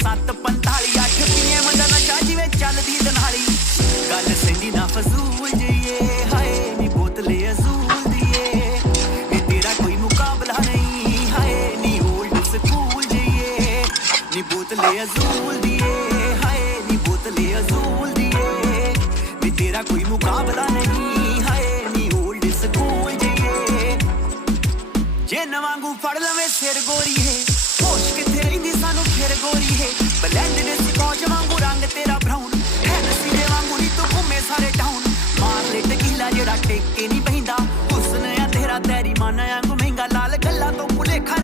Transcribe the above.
7:45 8 PM ਦਾ ਨਸ਼ਾ ਜਿਵੇਂ ਚੱਲਦੀ ਦਨਾਲੀ ਗੱਲ ਸੈਂਦੀ ਨਾ ਫਜ਼ੂਲ ਜਈਏ ਹਾਏ ਨੀ ਬੋਤਲੇ ਅਜ਼ੂਲ ਦੀਏ ਨੀ ਤੇਰਾ ਕੋਈ ਮੁਕਾਬਲਾ ਨਹੀਂ ਹਾਏ ਨੀ ਓਲਡ ਸਕੂਲ ਜਈਏ ਨੀ ਬੋਤਲੇ ਅਜ਼ੂਲ ਦੀਏ ਹਾਏ ਨੀ ਬੋਤਲੇ ਅਜ਼ੂਲ ਦੀਏ ਨੀ ਤੇਰਾ ਕੋਈ ਮੁਕਾਬਲਾ ਨਹੀਂ ਹਾਏ ਨੀ ਓਲਡ ਸਕੂਲ ਜਈਏ ਜਿੰਨ ਵਾਂਗੂ ਫੜ ਲਵੇਂ ਸਿਰ ਗੋਰੀਏ ਹੋਸ਼ ਕਿੱਥੇ ਰਹਿੰਦੀ ਸਾਨੂੰ ਫਿਰ ਗੋਰੀਏ ਬਲੈਂਡ ਨੇ ਸਕੌਚ ਵਾਂਗੂ ਰੰਗ ਤੇਰਾ ਬਰਾਊਨ ਹੈ ਨਸੀਬੇ ਵਾਂਗੂ ਨੀ ਤੂੰ ਘੁੰਮੇ ਸਾਰੇ ਟਾਊਨ ਮਾਰ ਲੈ ਟਕੀਲਾ ਜਿਹੜਾ ਟੇਕੇ ਨੀ